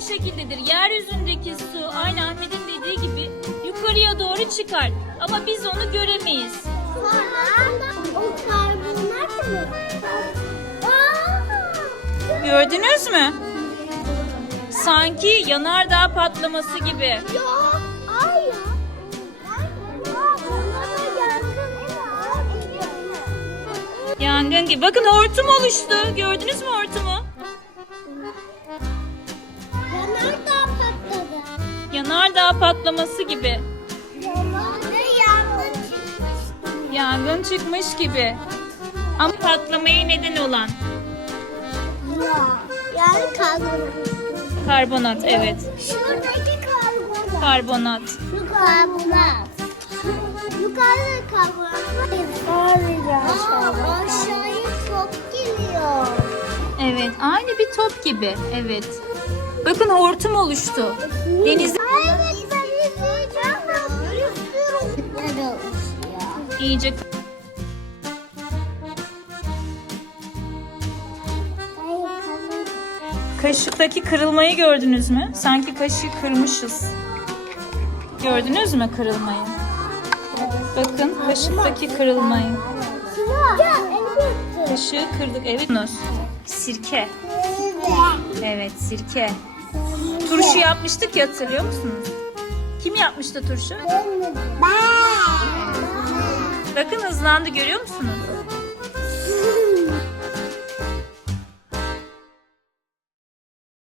bu şekildedir. Yeryüzündeki su aynı Ahmet'in dediği gibi yukarıya doğru çıkar. Ama biz onu göremeyiz. Sonra o karbonat mı? Aa! Gördünüz mü? Sanki yanardağ patlaması gibi. Yangın gibi. Bakın hortum oluştu. Gördünüz mü hortumu? Patlaması gibi. Yangın çıkmış. Yangın çıkmış gibi. Ama patlamaya neden olan Ya. Yani karbonat. karbonat evet. Şuradaki karbonat. Karbonat. Şu karbonat. Yukarıda karbonat. Aa, aşağıya çok geliyor. Evet aynı bir top gibi. Evet. Bakın hortum oluştu. Deniz iyice Kaşıktaki kırılmayı gördünüz mü? Sanki kaşığı kırmışız. Gördünüz mü kırılmayı? Bakın kaşıktaki kırılmayı. Kaşığı kırdık. Evet. Sirke. Evet sirke. Turşu yapmıştık ya hatırlıyor musunuz? Kim yapmıştı turşu? Ben. Bakın hızlandı görüyor musunuz?